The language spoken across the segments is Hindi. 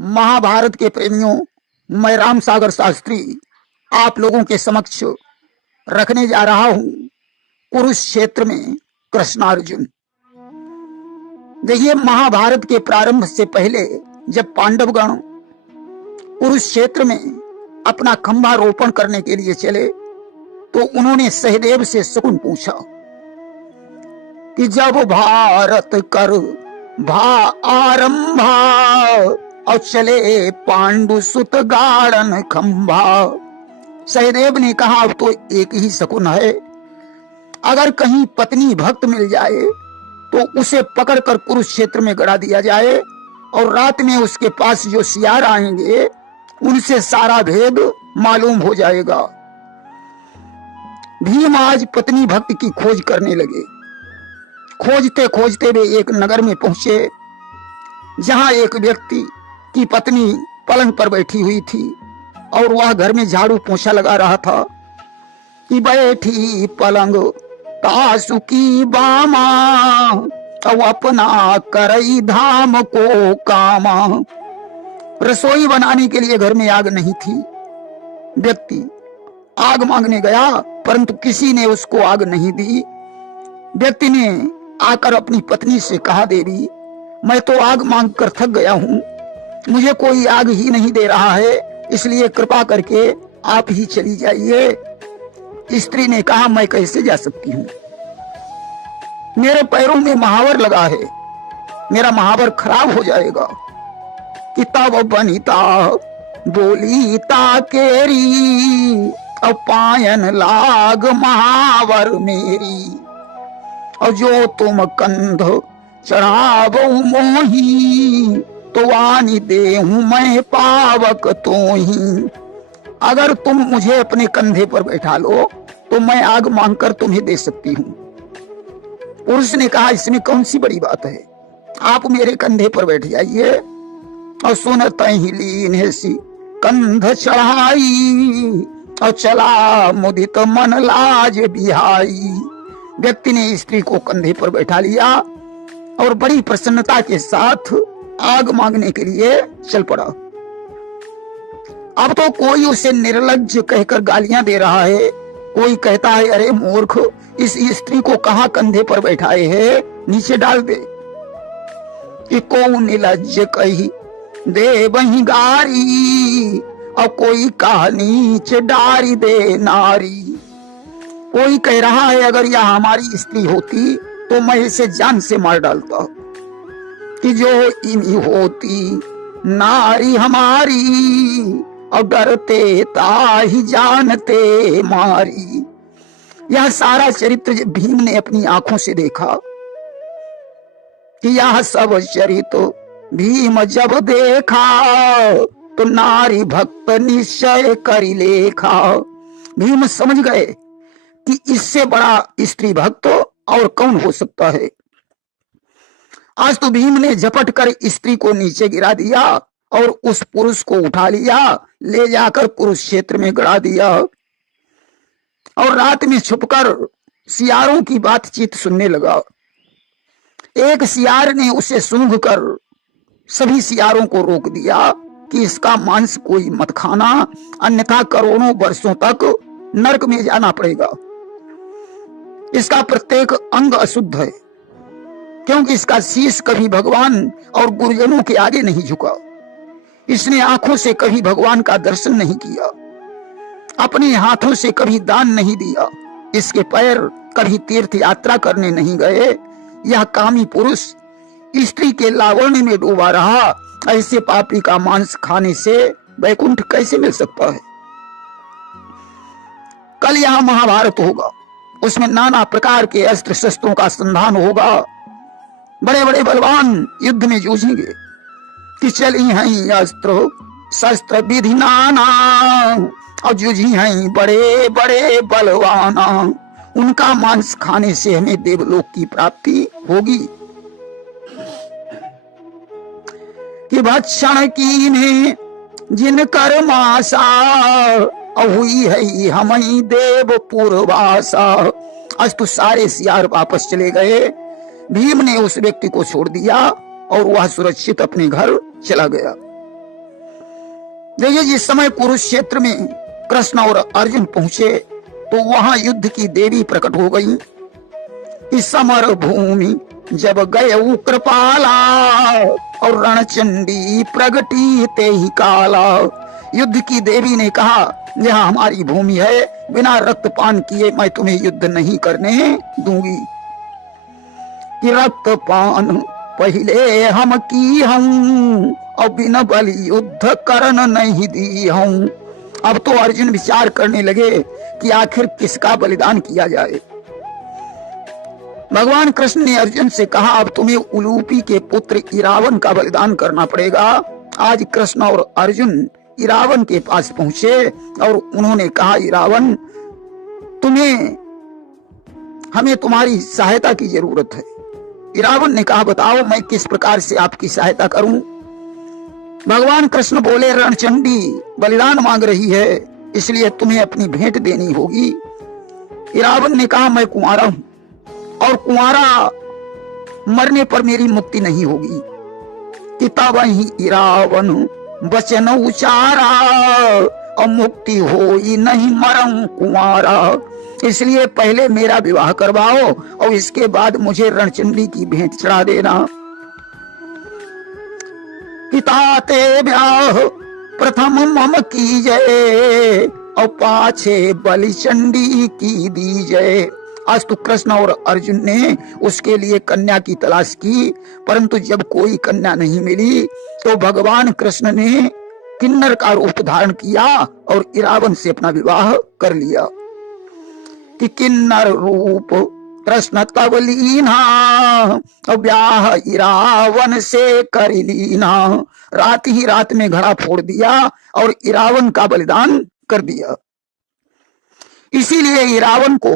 महाभारत के प्रेमियों, मैं राम सागर शास्त्री आप लोगों के समक्ष रखने जा रहा हूं कुरुक्षेत्र में कृष्णार्जुन। देखिए, महाभारत के प्रारंभ से पहले जब पांडवगण कुरुक्षेत्र में अपना खंभा रोपण करने के लिए चले तो उन्होंने सहदेव से शकुन पूछा कि जब भारत कर भा आरंभा और चले पांडु सुत गाड़न खंभा। सहदेव ने कहा, अब तो एक ही शकुन है, अगर कहीं पत्नी भक्त मिल जाए तो उसे पकड़कर कुरुक्षेत्र में गड़ा दिया जाए और रात में उसके पास जो सियार आएंगे उनसे सारा भेद मालूम हो जाएगा। भीम आज पत्नी भक्त की खोज करने लगे। खोजते खोजते वे एक नगर में पहुंचे जहां एक व्यक्ति की पत्नी पलंग पर बैठी हुई थी और वह घर में झाड़ू पोछा लगा रहा था कि बैठी पलंग तासु की बामा और अपना करई धाम को कामा। रसोई बनाने के लिए घर में आग नहीं थी। व्यक्ति आग मांगने गया परंतु किसी ने उसको आग नहीं दी। व्यक्ति ने आकर अपनी पत्नी से कहा, देवी मैं तो आग मांग कर थक गया हूं, मुझे कोई आग ही नहीं दे रहा है, इसलिए कृपा करके आप ही चली जाइए। स्त्री ने कहा, मैं कैसे जा सकती हूं, मेरे पैरों में महावर लगा है, मेरा महावर खराब हो जाएगा। कि तब बनिता बोली ताकेरी और पायन लाग महावर मेरी और जो तुम कंध चढ़ावो मोही तो वानी देहूं मैं पावक तो ही। अगर तुम मुझे अपने कंधे पर बैठा लो तो मैं आग मांगकर तुम्हें दे सकती हूं। पुरुष ने कहा, इसमें कौन सी बड़ी बात है, आप मेरे कंधे पर बैठ जाइए। और सुनत ही लीन है सी कंध चढ़ाई और चला मुदित मन लाज बिहाई। व्यक्ति ने स्त्री को कंधे पर बैठा लिया और बड़ी प्रसन्नता के साथ आग मांगने के लिए चल पड़ा। अब तो कोई उसे निर्लज्ज कहकर गालियां दे रहा है, कोई कहता है, अरे मूर्ख, इस स्त्री को कहां कंधे पर बैठाए है, नीचे डाल दे। कि को निर्लज्ज कही दे वही गारी और कोई कहा नीचे डारी दे नारी। कोई कह रहा है, अगर यह हमारी स्त्री होती तो मैं इसे जान से मार डालता। कि जो इन्हीं होती नारी हमारी और डरते ताही जानते मारी। यह सारा चरित्र भीम ने अपनी आंखों से देखा कि यह सब चरित्र भीम जब देखा तो नारी भक्त निश्चय करी लेखा। भीम समझ गए कि इससे बड़ा स्त्री भक्त और कौन हो सकता है। आज तो भीम ने झपट कर स्त्री को नीचे गिरा दिया और उस पुरुष को उठा लिया, ले जाकर कुरुक्षेत्र में गड़ा दिया और रात में छुपकर सियारों की बातचीत सुनने लगा। एक सियार ने उसे सूंघकर सभी सियारों को रोक दिया कि इसका मांस कोई मत खाना, अन्यथा करोड़ों वर्षों तक नरक में जाना पड़ेगा। इसका प्रत्येक अंग अशुद्ध है क्योंकि इसका शीश कभी भगवान और गुरुजनों के आगे नहीं झुका। इसने आंखों से कभी भगवान का दर्शन नहीं किया, अपने हाथों से कभी दान नहीं दिया, इसके पैर कभी तीर्थ यात्रा करने नहीं गए। यह कामी पुरुष स्त्री के लावण्य में डूबा रहा। ऐसे पापी का मांस खाने से वैकुंठ कैसे मिल सकता है। कल यहां महाभारत होगा, उसमें नाना प्रकार के अस्त्र शस्त्रों का संधान होगा। बड़े बड़े बलवान युद्ध में जूझेंगे कि चली हैं अस्त्र शस्त्र विधि नाना और जूझी हैं बड़े बड़े बलवाना। उनका मांस खाने से हमें देवलोक की प्राप्ति होगी। कि भक्षण की ने जिन कर्माशा हुई है हमें देव पूर्वासा। आज तो सारे सियार वापस चले गए। भीम ने उस व्यक्ति को छोड़ दिया और वह सुरक्षित अपने घर चला गया। देखिए, जिस समय कुरुक्षेत्र में कृष्ण और अर्जुन पहुंचे तो वहां युद्ध की देवी प्रकट हो गई। इस समर भूमि जब गए कृपाला और रणचंडी प्रगटी ते ही काला। युद्ध की देवी ने कहा, यह हमारी भूमि है, बिना रक्तपान किए मैं तुम्हें युद्ध नहीं करने दूंगी। कि रक्तपान पहले हम की हूं और बिना बलि युद्ध करन नहीं दी हूं। अब तो अर्जुन विचार करने लगे कि आखिर किसका बलिदान किया जाए। भगवान कृष्ण ने अर्जुन से कहा, अब तुम्हें उलूपी के पुत्र इरावन का बलिदान करना पड़ेगा। आज कृष्ण और अर्जुन इरावन के पास पहुंचे और उन्होंने कहा, इरावन, हमें तुम्हारी सहायता की जरूरत है। इरावन ने कहा, बताओ मैं किस प्रकार से आपकी सहायता करूं। भगवान कृष्ण बोले, रणचंडी बलिदान मांग रही है, इसलिए तुम्हें अपनी भेंट देनी होगी। इरावन ने कहा, मैं कुंवारा हूं और कुंवारा मरने पर मेरी मुक्ति नहीं होगी। कि तब ही इरावन वचन उचारा और मुक्ति होई नहीं मरऊं कुंवारा। इसलिए पहले मेरा विवाह करवाओ और इसके बाद मुझे रणचंडी की भेंट चढ़ा देना। पिता ते ब्याह प्रथम मम कीजय और पाछे बलिचंडी की दीजय। आज तो कृष्ण और अर्जुन ने उसके लिए कन्या की तलाश की, परंतु जब कोई कन्या नहीं मिली तो भगवान कृष्ण ने किन्नर का रूप धारण किया और इरावन से अपना विवाह कर लिया। कि किन्नर रूप कृष्ण तब लीना और ब्याह इरावन से कर लीना। रात ही रात में घड़ा फोड़ दिया और इरावन का बलिदान कर दिया। इसीलिए इरावन को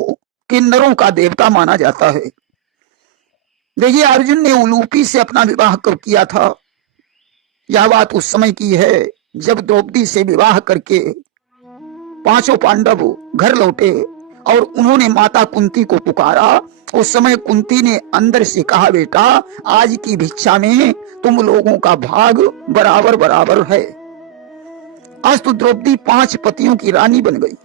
किन्नरों का देवता माना जाता है। देखिए, अर्जुन ने उलूपी से अपना विवाह कब किया था। यह बात उस समय की है जब द्रौपदी से विवाह करके पांचों पांडव घर लौटे और उन्होंने माता कुंती को पुकारा। उस समय कुंती ने अंदर से कहा, बेटा, आज की भिक्षा में तुम लोगों का भाग बराबर बराबर है। आज तो द्रौपदी 5 पतियों की रानी बन गई।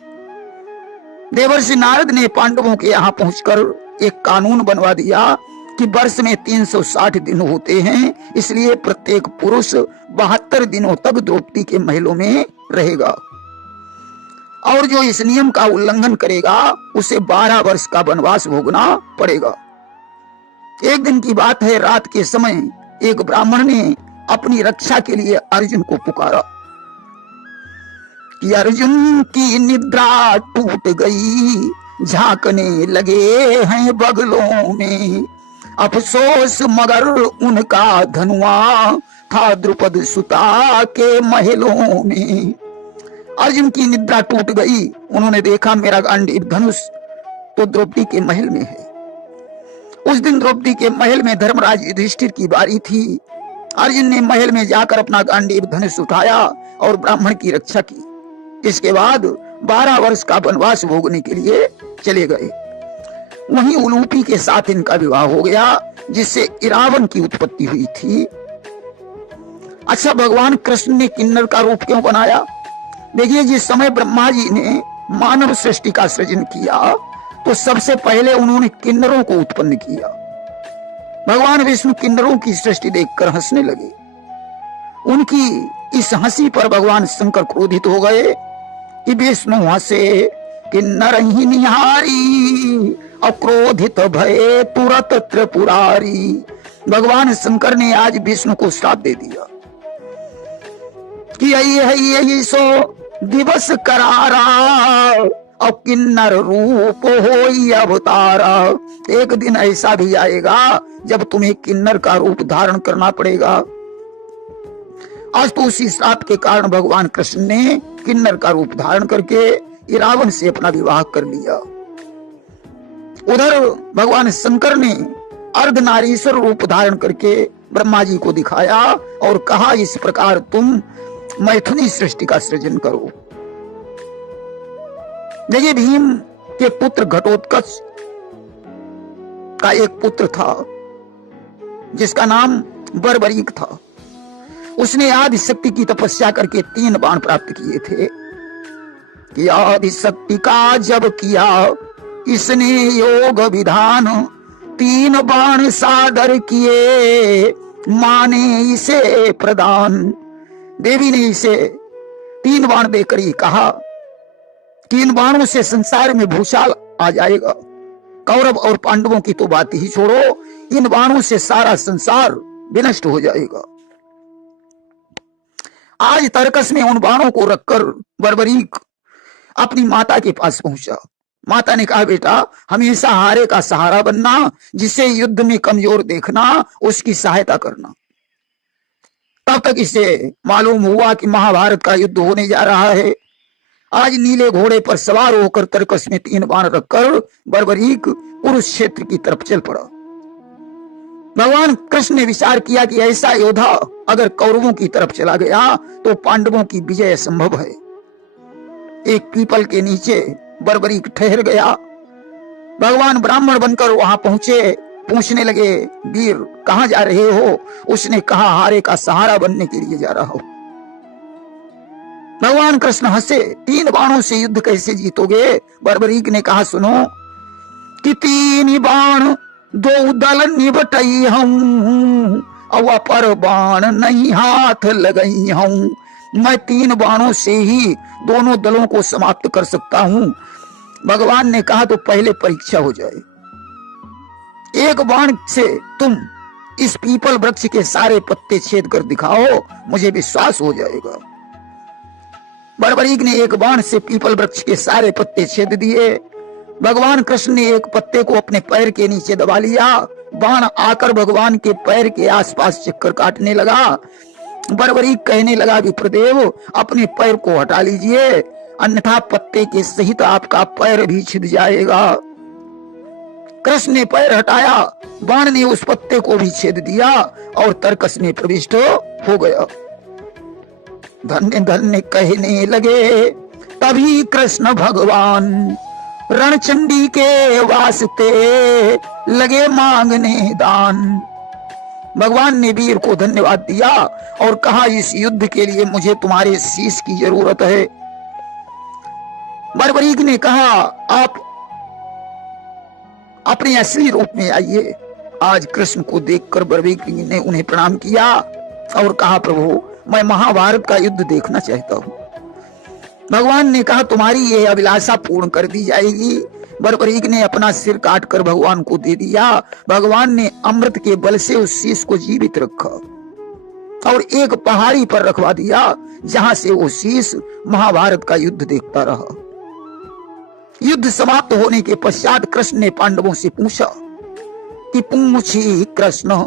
देवर्षि नारद ने पांडवों के यहाँ पहुंचकर एक कानून बनवा दिया कि वर्ष में 360 दिन होते हैं, इसलिए प्रत्येक पुरुष 72 दिनों तक द्रौपदी के महलों में रहेगा और जो इस नियम का उल्लंघन करेगा उसे 12 वर्ष का वनवास भोगना पड़ेगा। एक दिन की बात है, रात के समय एक ब्राह्मण ने अपनी रक्षा के लिए अर्जुन को पुकारा कि अर्जुन की निद्रा टूट गई, झांकने लगे हैं बगलों में। अफसोस मगर उनका धनुआ था द्रुपद सुता के महलों में। अर्जुन की निद्रा टूट गई। उन्होंने देखा मेरा गांडीव धनुष तो द्रौपदी के महल में है। उस दिन द्रौपदी के महल में धर्मराज युधिष्ठिर की बारी थी। अर्जुन ने महल में जाकर अपना गांडीव धनुष उठाया और ब्राह्मण की रक्षा की। इसके बाद 12 वर्ष का वनवास भोगने के लिए चले गए। वहीं उलूपी के साथ इनका विवाह हो गया, जिससे इरावन की उत्पत्ति हुई थी। अच्छा, भगवान कृष्ण ने किन्नर का रूप क्यों बनाया। देखिए, जिस समय ब्रह्मा जी ने मानव सृष्टि का सृजन किया तो सबसे पहले उन्होंने किन्नरों को उत्पन्न किया। भगवान विष्णु किन्नरों की सृष्टि देखकर हंसने लगे। उनकी इस हंसी पर भगवान शंकर क्रोधित हो गए कि विष्णु हंसे किन्नर ही निहारी और क्रोधित भये तुरत त्रिपुरारी। भगवान शंकर ने आज विष्णु को श्राप दे दिया कि यही सो दिवस करारा और किन्नर रूप होई अवतारा। एक दिन ऐसा भी आएगा जब तुम्हें किन्नर का रूप धारण करना पड़ेगा। आज तो उसी श्राप के कारण भगवान कृष्ण ने किन्नर का रूप धारण करके इरावन से अपना विवाह कर लिया। उधर भगवान शंकर ने अर्धनारीश्वर रूप धारण करके ब्रह्मा जी को दिखाया और कहा, इस प्रकार तुम मैथुनी सृष्टि का सृजन करो। देखिए, भीम के पुत्र घटोत्कच का एक पुत्र था जिसका नाम बर्बरीक था। उसने आदि शक्ति की तपस्या करके 3 बाण प्राप्त किए थे कि आदि शक्ति का जब किया इसने योग विधान, 3 बाण सादर किए माने इसे प्रदान। देवी ने इसे 3 बाण देकर ही कहा कि इन बाणों से संसार में भूषाल आ जाएगा। कौरव और पांडवों की तो बात ही छोड़ो, इन बाणों से सारा संसार विनष्ट हो जाएगा। आज तरकस में उन बाणों को रखकर बर्बरीक अपनी माता के पास पहुंचा। माता ने कहा, बेटा हमेशा हारे का सहारा बनना, जिसे युद्ध में कमजोर देखना, उसकी सहायता करना। तब तक इसे मालूम हुआ कि महाभारत का युद्ध होने जा रहा है। आज नीले घोड़े पर सवार होकर तरकस में 3 बाण रखकर बर्बरीक कुरुक्षेत्र की तरफ चल पड़ा। भगवान कृष्ण ने विचार किया कि ऐसा योद्धा अगर कौरवों की तरफ चला गया तो पांडवों की विजय संभव है। एक पीपल के नीचे बर्बरीक ठहर गया। भगवान ब्राह्मण बनकर वहां पहुंचे, पूछने लगे, वीर कहां जा रहे हो? उसने कहा, हारे का सहारा बनने के लिए जा रहा हूं। भगवान कृष्ण हंसे, 3 बाणों से युद्ध कैसे जीतोगे? बर्बरीक ने कहा, सुनो कि 3 बाण 2 दल निबटई हूं, अवा पर बाण नहीं हाथ लगई हूं। मैं 3 बाणों से ही दोनों दलों को समाप्त कर सकता हूं। भगवान ने कहा, तो पहले परीक्षा हो जाए। 1 बाण से तुम इस पीपल वृक्ष के सारे पत्ते छेद कर दिखाओ, मुझे विश्वास हो जाएगा। बर्बरीक ने 1 बाण से पीपल वृक्ष के सारे पत्ते छेद दिए। भगवान कृष्ण ने एक पत्ते को अपने पैर के नीचे दबा लिया। बाण आकर भगवान के पैर के आसपास चक्कर काटने लगा। बर्बरीक कहने लगा, विप्रदेव अपने पैर को हटा लीजिए, अन्यथा पत्ते के सहित आपका पैर भी छिद जाएगा। कृष्ण ने पैर हटाया, बाण ने उस पत्ते को भी छेद दिया और तरकस में प्रविष्ट हो गया। धन्य धन्य कहने लगे तभी कृष्ण भगवान, रणचंडी के वास्ते लगे मांगने दान। भगवान ने वीर को धन्यवाद दिया और कहा, इस युद्ध के लिए मुझे तुम्हारे शीश की जरूरत है। बर्बरीक ने कहा, आप अपने असली रूप में आइए। आज कृष्ण को देखकर बर्बरीक ने उन्हें प्रणाम किया और कहा, प्रभु मैं महाभारत का युद्ध देखना चाहता हूं। भगवान ने कहा, तुम्हारी यह अभिलाषा पूर्ण कर दी जाएगी। बर्बरीक ने अपना सिर काटकर भगवान को दे दिया। भगवान ने अमृत के बल से उस शीश को जीवित रखा और एक पहाड़ी पर रखवा दिया, जहां से वो शीश महाभारत का युद्ध देखता रहा। युद्ध समाप्त होने के पश्चात कृष्ण ने पांडवों से पूछा कि पूछी कृष्ण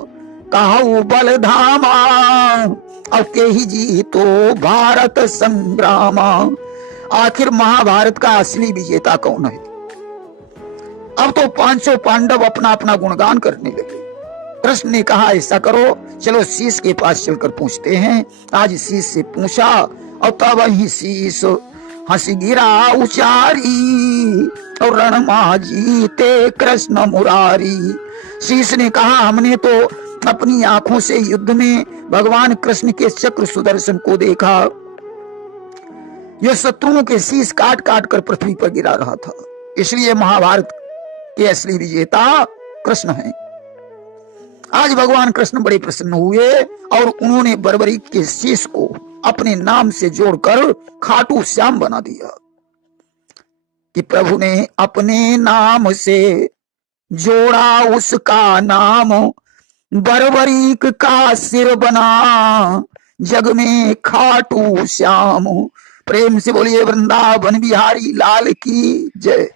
कहु बलधामा, अब के ही जीतो भारत संग्रामा। आखिर महाभारत का असली विजेता कौन है? अब तो 500 पांडव अपना अपना गुणगान करने लगे। कृष्ण ने कहा, ऐसा करो, चलो शीश के पास चलकर पूछते हैं। आज शीश से पूछा और तब ही शीश हंस गिरा उचारी और रणमा जीते कृष्ण मुरारी। शीश ने कहा, हमने तो अपनी आंखों से युद्ध में भगवान कृष्ण के चक्र सुदर्शन को देखा, जो शत्रुओं के शीश काट काट कर पृथ्वी पर गिरा रहा था। इसलिए महाभारत के असली विजेता कृष्ण हैं। आज भगवान कृष्ण बड़े प्रसन्न हुए और उन्होंने बर्बरीक के शीश को अपने नाम से जोड़कर खाटू श्याम बना दिया कि प्रभु ने अपने नाम से जोड़ा उसका नाम, बर्बरीक का सिर बना जग में खाटू श्याम। प्रेम से बोलिए वृंदावन बिहारी लाल की जय।